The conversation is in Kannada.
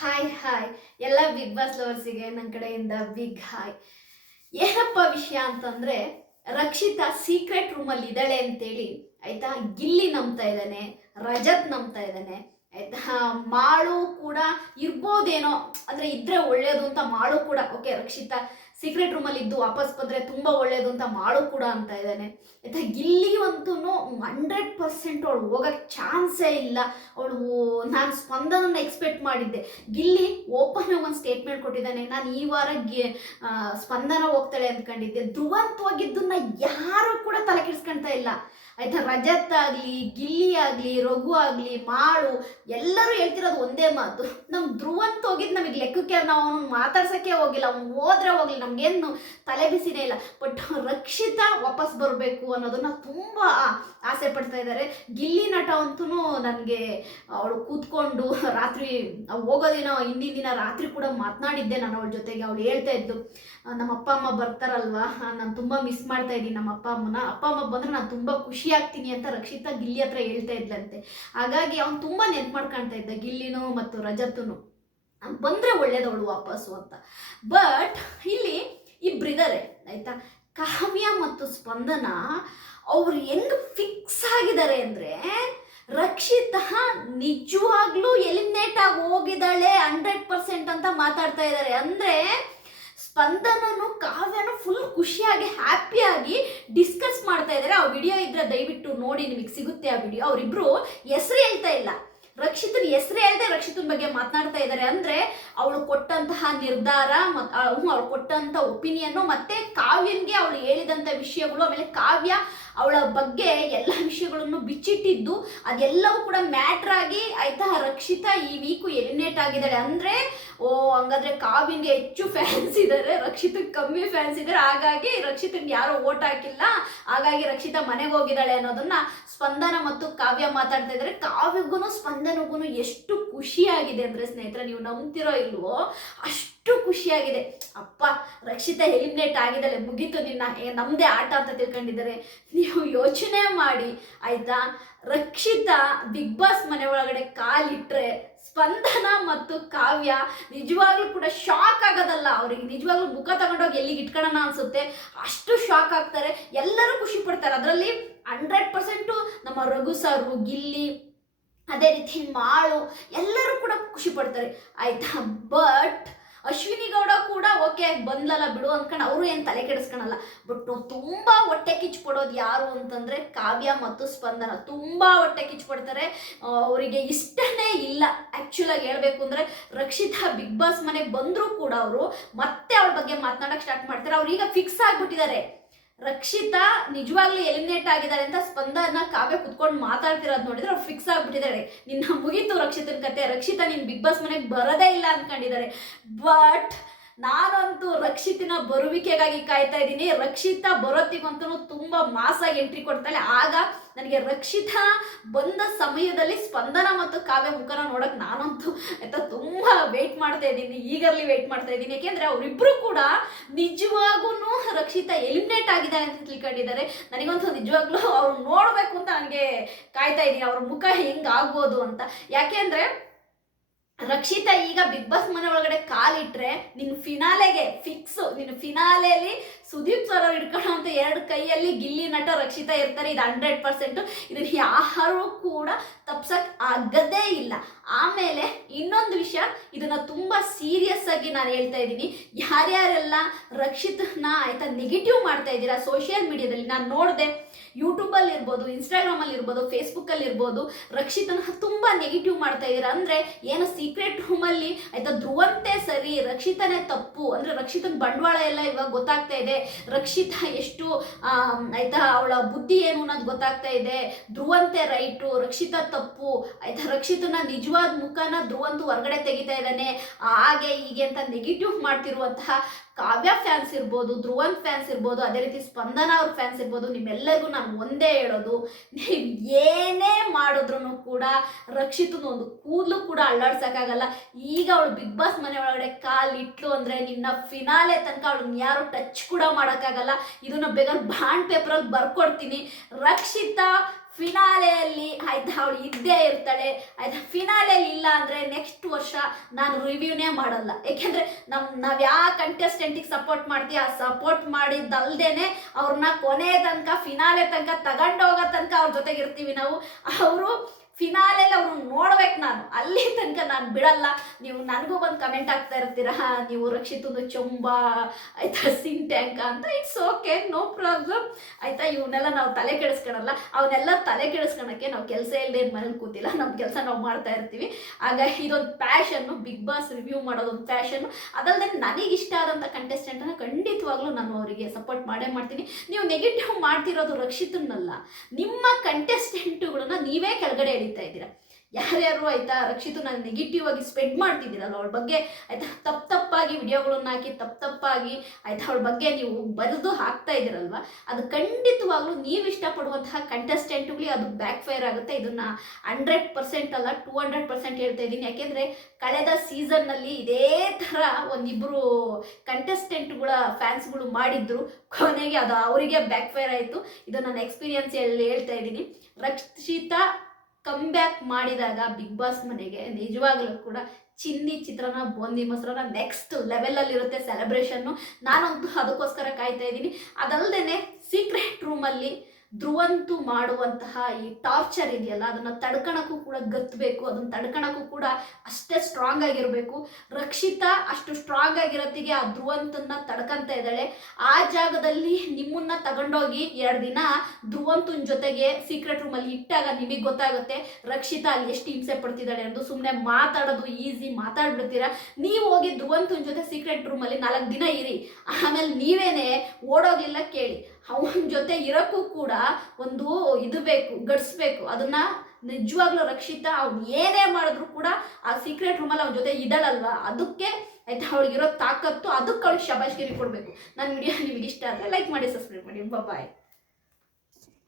ಹಾಯ್ ಹಾಯ್ ಎಲ್ಲ ಬಿಗ್ ಬಾಸ್ ಲವರ್ಸಿಗೆ ನನ್ನ ಕಡೆಯಿಂದ ಬಿಗ್ ಹಾಯ್ ಏನಪ್ಪ ವಿಷಯ ಅಂತಂದ್ರೆ, ರಕ್ಷಿತಾ ಸೀಕ್ರೆಟ್ ರೂಮಲ್ಲಿ ಇದ್ದಾಳೆ ಅಂತೇಳಿ, ಆಯ್ತಾ? ಗಿಲ್ಲಿ ನಂಬ್ತಾ ಇದ್ದಾನೆ, ರಜತ್ ನಂಬ್ತಾ ಇದ್ದಾನೆ, ಆಯ್ತಾ? ಮಾಳು ಕೂಡ ಇರ್ಬೋದೇನೋ, ಅಂದ್ರೆ ಇದ್ರೆ ಒಳ್ಳೇದು ಅಂತ ಮಾಳು ಕೂಡ ಓಕೆ ರಕ್ಷಿತಾ ಸೀಕ್ರೆಟ್ ರೂಮಲ್ಲಿ ಇದ್ದು ವಾಪಸ್ ಬಂದ್ರೆ ತುಂಬಾ ಒಳ್ಳೇದು ಅಂತ ಮಾಳು ಕೂಡ ಅಂತ ಇದ್ದಾನೆ. ಆಯ್ತಾ ಗಿಲ್ಲಿ ಅಂತೂ ಹಂಡ್ರೆಡ್ ಪರ್ಸೆಂಟ್ ಅವಳು ಹೋಗೋಕ್ಕೆ ಚಾನ್ಸೇ ಇಲ್ಲ. ಅವಳು ನಾನು ಸ್ಪಂದನನ್ನ ಎಕ್ಸ್ಪೆಕ್ಟ್ ಮಾಡಿದ್ದೆ. ಗಿಲ್ಲಿ ಓಪನ್ ಒಂದು ಸ್ಟೇಟ್ಮೆಂಟ್ ಕೊಟ್ಟಿದ್ದಾನೆ. ನಾನು ಈ ವಾರ ಗೆ ಸ್ಪಂದನ ಹೋಗ್ತಾಳೆ ಅಂದ್ಕೊಂಡಿದ್ದೆ ಧ್ರುವಂತವಾಗಿದ್ದನ್ನ ಯಾರು ಕೂಡ ತಲೆ ಕೆಡಿಸ್ಕೊಳ್ತಾ ಇಲ್ಲ. ಆಯ್ತಾ, ರಜತ್ ಆಗಲಿ, ಗಿಲ್ಲಿ ಆಗಲಿ, ರಘು ಆಗಲಿ, ಮಾಳು, ಎಲ್ಲರೂ ಹೇಳ್ತಿರೋದು ಒಂದೇ ಮಾತು. ನಮ್ಮ ಧ್ರುವಂತ ಹೋಗಿದ್ದು ನಮಗೆ ಲೆಕ್ಕಕ್ಕೆ ನಾವು ಅವ್ನು ಮಾತಾಡ್ಸೋಕ್ಕೆ ಹೋಗಿಲ್ಲ. ಅವ್ನು ಹೋದ್ರೆ ಹೋಗ್ಲಿ. ನಮ್ಗೇನು ತಲೆ ಬಿಸಿನೇ ಇಲ್ಲ. ಬಟ್ ರಕ್ಷಿತಾ ವಾಪಸ್ ಬರಬೇಕು. ಅನ್ನೋದನ್ನ ತುಂಬಾ ಆಸೆ ಪಡ್ತಾ ಇದ್ದಾರೆ. ಗಿಲ್ಲಿ ನಟ ಅಂತೂ ನನಗೆ ಅವಳು ಕೂತ್ಕೊಂಡು ರಾತ್ರಿ ಹೋಗೋ ದಿನ, ಹಿಂದಿನ ದಿನ ರಾತ್ರಿ ಕೂಡ ಮಾತನಾಡಿದ್ದೆ ನಾನು ಅವಳ ಜೊತೆಗೆ. ಅವಳು ಹೇಳ್ತಾ ಇದ್ದು ನಮ್ಮ ಅಪ್ಪ, ಅಮ್ಮ ಬರ್ತಾರಲ್ವಾ? ನಾನು ತುಂಬ ಮಿಸ್ ಮಾಡ್ತಾ ಇದ್ದೀನಿ ನಮ್ಮ ಅಪ್ಪ, ಅಮ್ಮನ. ಅಪ್ಪ, ಅಮ್ಮ ಬಂದ್ರೆ ನಾನು ತುಂಬ ಖುಷಿ ಆಗ್ತೀನಿ ಅಂತ ರಕ್ಷಿತಾ ಗಿಲ್ಲಿ ಹತ್ರ ಹೇಳ್ತಾ ಇದ್ಲಂತೆ. ಹಾಗಾಗಿ ಅವ್ನು ತುಂಬ ನೆನ್ಪು ಮಾಡ್ಕೊಳ್ತಾ ಇದ್ದ ಗಿಲ್ಲಿನೂ ಮತ್ತು ರಜತನು ಬಂದರೆ ಒಳ್ಳೇದವಳು ವಾಪಸ್ಸು ಅಂತ. ಬಟ್ ಇಲ್ಲಿ ಇಬ್ಬರಿದ್ದಾರೆ ಆಯ್ತಾ ಕಾವ್ಯ ಮತ್ತು ಸ್ಪಂದನ ಅವ್ರು ಹೆಂಗ್ ಫಿಕ್ಸ್ ಆಗಿದ್ದಾರೆ ಅಂದ್ರೆ ರಕ್ಷಿತಾ ನಿಜವಾಗ್ಲೂ ಎಲಿಮಿನೇಟ್ ಆಗಿ ಹೋಗಿದ್ದಾಳೆ ಹಂಡ್ರೆಡ್ ಪರ್ಸೆಂಟ್ ಅಂತ ಮಾತಾಡ್ತಾ ಇದ್ದಾರೆ. ಅಂದ್ರೆ ಸ್ಪಂದನನು ಕಾವ್ಯನು ಫುಲ್ ಖುಷಿಯಾಗಿ ಹ್ಯಾಪಿಯಾಗಿ ಡಿಸ್ಕಸ್ ಮಾಡ್ತಾ ಇದ್ದಾರೆ. ಆ ವಿಡಿಯೋ ಇದ್ರೆ ದಯವಿಟ್ಟು ನೋಡಿ, ನಿಮಗೆ ಸಿಗುತ್ತೆ ಆ ವಿಡಿಯೋ ಅವರಿಬ್ರು ಹೆಸರು ಹೇಳ್ತಾ ಇಲ್ಲ. ರಕ್ಷಿತನ ಹೆಸರು ಹೇಳ್ದೆ ರಕ್ಷಿತನ ಬಗ್ಗೆ ಮಾತನಾಡ್ತಾ ಇದ್ದಾರೆ. ಅಂದ್ರೆ ಅವಳು ಕೊಟ್ಟಂತಹ ನಿರ್ಧಾರ ಮತ್ತು ಅವಳು ಕೊಟ್ಟಂತ ಒಪಿನಿಯನ್ನು ಮತ್ತೆ ಕಾವ್ಯನ್ಗೆ ಅವಳು ಹೇಳಿದಂತ ವಿಷಯಗಳು, ಆಮೇಲೆ ಕಾವ್ಯ ಅವಳ ಬಗ್ಗೆ ಎಲ್ಲ ವಿಷಯಗಳನ್ನು ಬಿಚ್ಚಿಟ್ಟಿದ್ದು, ಅದೆಲ್ಲವೂ ಕೂಡ ಮ್ಯಾಟ್ರ್ ಆಗಿ ಆಯ್ತಾ, ರಕ್ಷಿತಾ ಈ ವೀಕು ಎಲಿಮಿನೇಟ್ ಆಗಿದ್ದಾಳೆ. ಅಂದ್ರೆ, ಓ, ಹಂಗಾದ್ರೆ ಕಾವ್ಯನ್ಗೆ ಹೆಚ್ಚು ಫ್ಯಾನ್ಸ್ ಇದ್ದಾರೆ ರಕ್ಷಿತಕ್ಕೆ ಕಮ್ಮಿ ಫ್ಯಾನ್ಸ್ ಇದ್ದಾರೆ ಹಾಗಾಗಿ ರಕ್ಷಿತನ್ ಯಾರೋ ಓಟ್ ಹಾಕಿಲ್ಲ, ಹಾಗಾಗಿ ರಕ್ಷಿತಾ ಮನೆಗೆ ಹೋಗಿದ್ದಾಳೆ ಅನ್ನೋದನ್ನ ಸ್ಪಂದನ ಮತ್ತು ಕಾವ್ಯ ಮಾತಾಡ್ತಾ ಇದ್ದಾರೆ. ಕಾವ್ಯಗೂ ಸ್ಪಂದನಗೂ ಎಷ್ಟು ಖುಷಿಯಾಗಿದೆ ಅಂದ್ರೆ ಸ್ನೇಹಿತರೆ, ನೀವು ನಂಬ್ತಿರೋ ಇಲ್ವೋ? ಅಷ್ಟು ಖುಷಿಯಾಗಿದೆ. ಅಪ್ಪ ರಕ್ಷಿತ ಎಲಿಮಿನೇಟ್ ಆಗಿದ್ದಾಳೆ. ಮುಗೀತು ನಿನ್ನ ಏ, ನಮ್ದೇ ಆಟ ಅಂತ ತಿಳ್ಕೊಂಡಿದ್ದಾರೆ. ನೀವು ಯೋಚನೆ ಮಾಡಿ ಆಯ್ತಾ? ರಕ್ಷಿತ ಬಿಗ್ ಬಾಸ್ ಮನೆ ಒಳಗಡೆ ಕಾಲಿಟ್ರೆ ಸ್ಪಂದನ ಮತ್ತು ಕಾವ್ಯ ನಿಜವಾಗ್ಲೂ ಕೂಡ ಶಾಕ್ ಆಗೋದಲ್ಲ ಅವರಿಗೆ. ನಿಜವಾಗ್ಲೂ ಮುಖ ತಗೊಂಡೋಗಿ ಎಲ್ಲಿಗೆ ಇಟ್ಕೊಳ್ಳೋಣ ಅನ್ಸುತ್ತೆ. ಅಷ್ಟು ಶಾಕ್ ಆಗ್ತಾರೆ. ಎಲ್ಲರೂ ಖುಷಿ ಪಡ್ತಾರೆ. ಅದರಲ್ಲಿ ಹಂಡ್ರೆಡ್ ಪರ್ಸೆಂಟು ನಮ್ಮ ರಘು ಸಾರು ಗಿಲ್ಲಿ ಅದೇ ರೀತಿ ಮಾಳು ಎಲ್ಲರೂ ಕೂಡ ಖುಷಿ ಪಡ್ತಾರೆ. ಆಯ್ತಾ? ಬಟ್ ಅಶ್ವಿನಿ ಗೌಡ ಕೂಡ ಓಕೆ ಬಂದ್ಲಲ್ಲ ಬಿಡು ಅನ್ಕೊಂಡು ಅವರು ಏನು ತಲೆ ಕೆಡಿಸ್ಕೊಳಲ್ಲ ಬಟ್ ತುಂಬಾ ಹೊಟ್ಟೆ ಕಿಚ್ಚು ಪಡೋದು ಯಾರು ಅಂತಂದ್ರೆ ಕಾವ್ಯ ಮತ್ತು ಸ್ಪಂದನ. ತುಂಬಾ ಹೊಟ್ಟೆ ಕಿಚ್ಚು ಪಡ್ತಾರೆ. ಅವರಿಗೆ ಇಷ್ಟನೇ ಇಲ್ಲ. ಆ್ಯಕ್ಚುಲಾಗಿ ಹೇಳಬೇಕು ಅಂದರೆ ರಕ್ಷಿತಾ ಬಿಗ್ ಬಾಸ್ ಮನೆಗೆ ಬಂದರೂ ಕೂಡ ಅವರು ಮತ್ತೆ ಅವಳ ಬಗ್ಗೆ ಮಾತನಾಡಕ್ ಸ್ಟಾರ್ಟ್ ಮಾಡ್ತಾರೆ. ಅವ್ರು ಈಗ ಫಿಕ್ಸ್ ಆಗ್ಬಿಟ್ಟಿದ್ದಾರೆ. ರಕ್ಷಿತಾ ನಿಜವಾಗ್ಲೂ ಎಲಿಮಿನೇಟ್ ಆಗಿದ್ದಾರೆ ಅಂತ ಸ್ಪಂದನ ಕಾವ್ಯ ಕುತ್ಕೊಂಡು ಮಾತಾಡ್ತಿರೋದು ನೋಡಿದ್ರೆ ಅವ್ರು ಫಿಕ್ಸ್ ಆಗ್ಬಿಟ್ಟಿದ್ದಾರೆ. ನಿನ್ನ ಮುಗೀತು ರಕ್ಷಿತನ ಕತೆ. ರಕ್ಷಿತಾ ನಿನ್ ಬಿಗ್ ಬಾಸ್ ಮನೆಗೆ ಬರೋದೇ ಇಲ್ಲ ಅನ್ಕೊಂಡಿದ್ದಾರೆ. ಬಟ್ ನಾನಂತೂ ರಕ್ಷಿತಿನ ಬರುವಿಕೆಗಾಗಿ ಕಾಯ್ತಾ ಇದ್ದೀನಿ. ರಕ್ಷಿತಾ ಬರೋತ್ತಿಗಂತೂ ತುಂಬ ಮಾಸಾಗಿ ಎಂಟ್ರಿ ಕೊಡ್ತಾಳೆ. ಆಗ ನನಗೆ ರಕ್ಷಿತಾ ಬಂದ ಸಮಯದಲ್ಲಿ ಸ್ಪಂದನ ಮತ್ತು ಕಾವ್ಯ ಮುಖನ ನೋಡಕ್ ನಾನಂತೂ ಆಯ್ತಾ ತುಂಬ ವೆಯ್ಟ್ ಮಾಡ್ತಾ ಇದ್ದೀನಿ. ಈಗರ್ಲಿ ವೆಯ್ಟ್ ಮಾಡ್ತಾ ಇದ್ದೀನಿ. ಯಾಕೆಂದ್ರೆ ಅವರಿಬ್ರು ಕೂಡ ನಿಜವಾಗೂ ರಕ್ಷಿತಾ ಎಲಿಮಿನೇಟ್ ಆಗಿದೆ ಅಂತ ತಿಳ್ಕೊಂಡಿದ್ದಾರೆ. ನನಗಂತೂ ನಿಜವಾಗ್ಲೂ ಅವ್ರು ನೋಡ್ಬೇಕು ಅಂತ ನನಗೆ ಕಾಯ್ತಾ ಇದ್ದೀನಿ. ಅವ್ರ ಮುಖ ಹೆಂಗ್ ಆಗ್ಬೋದು ಅಂತ. ಯಾಕೆಂದ್ರೆ ರಕ್ಷಿತಾ, ಈಗ ಬಿಗ್ ಬಾಸ್ ಮನೆ ಒಳಗಡೆ ಕಾಲಿಟ್ರೆ ನಿನ್ನ ಫಿನಾಲೆಗೆ ಫಿಕ್ಸ್ ನಿನ್ನ ಫಿನಾಲೆಯಲ್ಲಿ ಸುದೀಪ್ ಸರ್ ಅವ್ರು ಹಿಡ್ಕೊಳ್ಳೋ ಅಂತ ಎರಡು ಕೈಯಲ್ಲಿ ಗಿಲ್ಲಿ ನಟ ರಕ್ಷಿತಾ ಇರ್ತಾರೆ. ಇದು ಹಂಡ್ರೆಡ್ ಪರ್ಸೆಂಟು ಇದನ್ನ ಯಾರು ಕೂಡ ತಪ್ಸಕ್ ಆಗದೇ ಇಲ್ಲ. ಆಮೇಲೆ ಇನ್ನೊಂದು ವಿಷಯ, ಇದನ್ನ ತುಂಬಾ ಸೀರಿಯಸ್ ಆಗಿ ನಾನು ಹೇಳ್ತಾ ಇದ್ದೀನಿ. ಯಾರ್ಯಾರೆಲ್ಲ ರಕ್ಷಿತನ ಆಯ್ತಾ ನೆಗೆಟಿವ್ ಮಾಡ್ತಾ ಇದ್ದೀರಾ ಸೋಷಿಯಲ್ ಮೀಡಿಯಾದಲ್ಲಿ ನಾನು ನೋಡಿದೆ. ಯೂಟ್ಯೂಬಲ್ಲಿ ಇರ್ಬೋದು ಇನ್ಸ್ಟಾಗ್ರಾಮಲ್ಲಿ ಇರ್ಬೋದು ಫೇಸ್ಬುಕ್ಕಲ್ಲಿ ಇರ್ಬೋದು, ರಕ್ಷಿತನ ತುಂಬಾ ನೆಗೆಟಿವ್ ಮಾಡ್ತಾ ಇದ್ದೀರಾ ಅಂದರೆ ಏನು ಸೀಕ್ರೆಟ್ ರೂಮಲ್ಲಿ ಆಯಿತಾ ಧ್ರುವಂತೆ ಸರಿ ರಕ್ಷಿತನೇ ತಪ್ಪು. ಅಂದ್ರೆ ರಕ್ಷಿತನ ಬಂಡವಾಳ ಎಲ್ಲ ಇವಾಗ ಗೊತ್ತಾಗ್ತಾ ಇದೆ. ರಕ್ಷಿತ ಎಷ್ಟು ಆಯಿತಾ ಅವಳ ಬುದ್ಧಿ ಏನು ಅನ್ನೋದು ಗೊತ್ತಾಗ್ತಾ ಇದೆ. ಧ್ರುವಂತೆ ರೈಟು ರಕ್ಷಿತ ತಪ್ಪು. ಆಯಿತಾ ರಕ್ಷಿತನ ನಿಜವಾದ ಮುಖನ ಧ್ರುವಂತು ಹೊರಗಡೆ ತೆಗಿತಾ ಇದ್ದಾನೆ. ಹಾಗೆ ಹೀಗೆ ಅಂತ ನೆಗೆಟಿವ್ ಮಾಡ್ತಿರುವಂತಹ ಕಾವ್ಯ ಫ್ಯಾನ್ಸ್ ಇರ್ಬೋದು, ಧ್ರುವನ್ ಫ್ಯಾನ್ಸ್ ಇರ್ಬೋದು, ಅದೇ ರೀತಿ ಸ್ಪಂದನ ಅವ್ರ ಫ್ಯಾನ್ಸ್ ಇರ್ಬೋದು, ನಿಮ್ಮೆಲ್ಲರಿಗೂ ನಾನು ಒಂದೇ ಹೇಳೋದು, ನೀವು ಏನೇ ಮಾಡಿದ್ರು ಕೂಡ ರಕ್ಷಿತನ ಒಂದು ಕೂದಲು ಕೂಡ ಅಳ್ಳಾಡ್ಸೋಕ್ಕಾಗಲ್ಲ. ಈಗ ಅವಳು ಬಿಗ್ ಬಾಸ್ ಮನೆ ಒಳಗಡೆ ಕಾಲಿಟ್ಲು ಅಂದರೆ ನಿನ್ನ ಫಿನಾಲೆ ತನಕ ಅವಳನ್ನ ಯಾರು ಟಚ್ ಕೂಡ ಮಾಡೋಕ್ಕಾಗಲ್ಲ. ಇದನ್ನು ಬೇಕಾದ್ರೆ ಬಾಂಡ್ ಪೇಪರಲ್ಲಿ ಬರ್ಕೊಡ್ತೀನಿ. ರಕ್ಷಿತಾ ಫಿನಾಲೆಯಲ್ಲಿ ಆಯ್ತಾ, ಅವಳು ಇದ್ದೇ ಇರ್ತಾಳೆ. ಆಯ್ತಾ ಫಿನಾಲೆಯಲ್ಲಿ ಇಲ್ಲ ಅಂದರೆ ನೆಕ್ಸ್ಟ್ ವರ್ಷ ನಾನು ರಿವ್ಯೂನೇ ಮಾಡಲ್ಲ. ಯಾಕೆಂದರೆ ನಮ್ಮ ನಾವು ಯಾವ ಕಂಟೆಸ್ಟೆಂಟಿಗೆ ಸಪೋರ್ಟ್ ಮಾಡ್ತೀವಿ ಆ ಸಪೋರ್ಟ್ ಮಾಡಿದ್ದಲ್ದೇನೆ ಅವ್ರನ್ನ ಕೊನೆ ತನಕ ಫಿನಾಲೆ ತನಕ ತಗೊಂಡೋಗೋ ತನಕ ಅವ್ರ ಜೊತೆಗೆ ಇರ್ತೀವಿ ನಾವು. ಅವರು ಫಿನಾಲೆಲ್ಲಿ ಅವ್ರನ್ನ ನೋಡ್ಬೇಕು ನಾನು. ಅಲ್ಲಿ ತನಕ ನಾನು ಬಿಡಲ್ಲ. ನೀವು ನನಗೂ ಬಂದು ಕಮೆಂಟ್ ಆಗ್ತಾ ಇರ್ತೀರಾ? "ಹಾ, ನೀವು ರಕ್ಷಿತದ್ದು ಚೊಂಬ ಆಯ್ತಾ ಸಿಂಗ್ ಟ್ಯಾಂಕ ಅಂತ? ಇಟ್ಸ್ ಓಕೆ ನೋ ಪ್ರಾಬ್ಲಮ್ ಆಯ್ತಾ ಇವನ್ನೆಲ್ಲ ನಾವು ತಲೆ ಕೆಡಿಸ್ಕೊಳಲ್ಲ. ಅವನ್ನೆಲ್ಲ ತಲೆ ಕೆಡಿಸ್ಕೊಳಕ್ಕೆ ನಾವು ಕೆಲಸ ಇಲ್ಲದೆ ಮನೇಲಿ ಕೂತಿಲ್ಲ. ನಮ್ಮ ಕೆಲಸ ನಾವು ಮಾಡ್ತಾ ಇರ್ತೀವಿ. ಆಗ ಇದೊಂದು ಪ್ಯಾಷನ್ನು ಬಿಗ್ ಬಾಸ್ ರಿವ್ಯೂ ಮಾಡೋದೊಂದು ಪ್ಯಾಷನ್ನು ಅದಲ್ಲದೆ ನನಗೆ ಇಷ್ಟ ಆದಂಥ ಕಂಟೆಸ್ಟೆಂಟನ್ನು ಖಂಡಿತವಾಗ್ಲೂ ನಾನು ಅವರಿಗೆ ಸಪೋರ್ಟ್ ಮಾಡೇ ಮಾಡ್ತೀನಿ. ನೀವು ನೆಗೆಟಿವ್ ಮಾಡ್ತಿರೋದು ರಕ್ಷಿತನ್ನಲ್ಲ ನಿಮ್ಮ ಕಂಟೆಸ್ಟೆಂಟುಗಳನ್ನ ನೀವೇ ಕೆಳಗಡೆ ಎಳಿತಾ ಇದ್ದೀರಾ? ಯಾರ್ಯಾರು ಆಯ್ತಾ ರಕ್ಷಿತು ನಾನು ನೆಗೆಟಿವ್ ಆಗಿ ಸ್ಪ್ರೆಡ್ ಮಾಡ್ತಿದ್ದೀರಲ್ಲ ಅವಳ ಬಗ್ಗೆ ಆಯ್ತಾ ತಪ್ಪು ತಪ್ಪಾಗಿ ವಿಡಿಯೋಗಳನ್ನ ಹಾಕಿ, ತಪ್ಪು ತಪ್ಪಾಗಿ ಆಯ್ತಾ ಅವಳ ಬಗ್ಗೆ ನೀವು ಬರೆದು ಹಾಕ್ತಾ ಇದ್ದೀರಲ್ವ? ಅದು ಖಂಡಿತವಾಗ್ಲೂ ನೀವು ಇಷ್ಟಪಡುವಂತಹ ಕಂಟೆಸ್ಟೆಂಟ್ಗಳಿಗೆ ಅದು ಬ್ಯಾಕ್ ಫೈರ್ ಆಗುತ್ತೆ. ಇದನ್ನ ಹಂಡ್ರೆಡ್ ಪರ್ಸೆಂಟ್ ಅಲ್ಲ ಟೂ ಹಂಡ್ರೆಡ್ ಪರ್ಸೆಂಟ್ ಹೇಳ್ತಾ ಇದ್ದೀನಿ. ಯಾಕೆಂದರೆ ಕಳೆದ ಸೀಸನ್ನಲ್ಲಿ ಇದೇ ಥರ ಒಂದಿಬ್ಬರು ಕಂಟೆಸ್ಟೆಂಟ್ಗಳ ಫ್ಯಾನ್ಸ್ಗಳು ಮಾಡಿದ್ರು. ಕೊನೆಗೆ ಅದು ಅವರಿಗೆ ಬ್ಯಾಕ್ ಫೈರ್ ಆಯಿತು. ಇದು ನನ್ನ ಎಕ್ಸ್ಪೀರಿಯನ್ಸ್ ಹೇಳಿ ಹೇಳ್ತಾ ಇದ್ದೀನಿ. ರಕ್ಷಿತಾ ಕಮ್ ಬ್ಯಾಕ್ ಮಾಡಿದಾಗ ಬಿಗ್ ಬಾಸ್ ಮನೆಗೆ ನಿಜವಾಗ್ಲೂ ಕೂಡ ಚಿನ್ನಿ ಚಿತ್ರನ ಬೂಂದಿ ಮೊಸರನ್ನ ನೆಕ್ಸ್ಟ್ ಲೆವೆಲಲ್ಲಿ ಇರುತ್ತೆ ಸೆಲೆಬ್ರೇಷನ್ನು ನಾನಂತೂ ಅದಕ್ಕೋಸ್ಕರ ಕಾಯ್ತಾ ಇದ್ದೀನಿ. ಅದಲ್ಲದೆ ಸೀಕ್ರೆಟ್ ರೂಮಲ್ಲಿ ಧ್ರುವಂತು ಮಾಡುವಂತಹ ಈ ಟಾರ್ಚರ್ ಇದೆಯಲ್ಲ, ಅದನ್ನು ತಡ್ಕಣಕ್ಕೂ ಕೂಡ ಗತ್ತಬೇಕು ಅದನ್ನ ತಡ್ಕಣಕ್ಕೂ ಕೂಡ ಅಷ್ಟೇ ಸ್ಟ್ರಾಂಗ್ ಆಗಿರಬೇಕು. ರಕ್ಷಿತಾ ಅಷ್ಟು ಸ್ಟ್ರಾಂಗ್ ಆಗಿರೋತ್ತಿಗೆ ಆ ಧ್ರುವಂತನ್ನ ತಡ್ಕಂತ ಇದ್ದಾಳೆ. ಆ ಜಾಗದಲ್ಲಿ ನಿಮ್ಮನ್ನ ತಗೊಂಡೋಗಿ ಎರಡು ದಿನ ಧ್ರುವಂತನ ಜೊತೆಗೆ ಸೀಕ್ರೆಟ್ ರೂಮಲ್ಲಿ ಇಟ್ಟಾಗ ನಿಮಗೆ ಗೊತ್ತಾಗುತ್ತೆ, ರಕ್ಷಿತಾ ಅಲ್ಲಿ ಎಷ್ಟು ಹಿಂಸೆ ಪಡ್ತಿದ್ದಾಳೆ ಎಂದು. ಸುಮ್ಮನೆ ಮಾತಾಡೋದು ಈಸಿ ಮಾತಾಡ್ಬಿಡ್ತೀರಾ? ನೀವು ಹೋಗಿ ಧ್ರುವಂತನ ಜೊತೆ ಸೀಕ್ರೆಟ್ ರೂಮಲ್ಲಿ ನಾಲ್ಕು ದಿನ ಇರಿ. ಆಮೇಲೆ ನೀವೇನೆ ಓಡೋಗಿಲ್ಲ ಕೇಳಿ. ಅವನ ಜೊತೆ ಇರೋಕ್ಕೂ ಕೂಡ ಒಂದು ಇದು ಬೇಕು, ಗಡಿಸ್ಬೇಕು. ಅದನ್ನ ನಿಜವಾಗ್ಲೂ ರಕ್ಷಿತ, ಅವ್ನು ಏನೇ ಮಾಡಿದ್ರು ಕೂಡ ಆ ಸೀಕ್ರೆಟ್ ರೂಮಲ್ಲಿ ಅವನ ಜೊತೆ ಇಡಲಲ್ವ? ಅದಕ್ಕೆ ಆಯ್ತಾ, ಅವಳಿಗಿರೋ ತಾಕತ್ತು, ಅದಕ್ಕೆ ಅವಳಿಗೆ ಶಬಾಷ್ಗಿರಿ ಕೊಡಬೇಕು. ನನ್ನ ವಿಡಿಯೋ ನಿಮಗೆ ಇಷ್ಟ ಆದರೆ ಲೈಕ್ ಮಾಡಿ ಸಬ್ಸ್ಕ್ರೈಬ್ ಮಾಡಿ. ಬಾಯ್